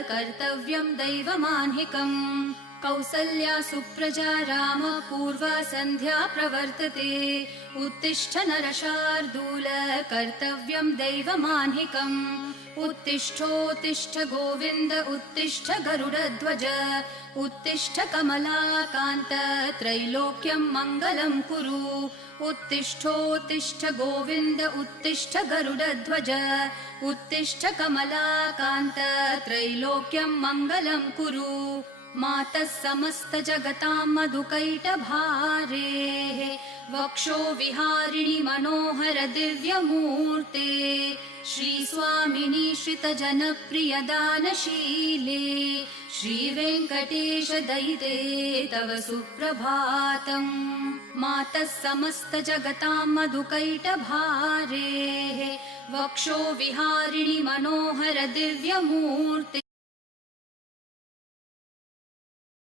कर्तव्यं दैवमान्हिकम् कौसल्या सुप्रजा राम पूर्वा सन्ध्या प्रवर्तते उत्तिष्ठ नरशार्दूल कर्तव्यं दैवमान्हिकम् उत्तिष्ठोत्तिष्ठ गोविन्द उत्तिष्ठ गरुडध्वज उत्तिष्ठ कमलाकान्त त्रैलोक्यं मङ्गलं कुरु उत्तिष्ठोत्तिष्ठ गोविन्द उत्तिष्ठ गरुडध्वज उत्तिष्ठ कमलाकान्त त्रैलोक्यं मङ्गलं कुरु मातः समस्त जगतां मधुकैटभारेः वक्षो विहारिणि मनोहर दिव्यमूर्ते श्रीस्वामिनि श्रितजनप्रिय दानशीले श्रीवेङ्कटेश दयिते तव सुप्रभातम् मातः समस्त जगतां मधुकैटभारेः वक्षो विहारिणि मनोहर दिव्यमूर्ते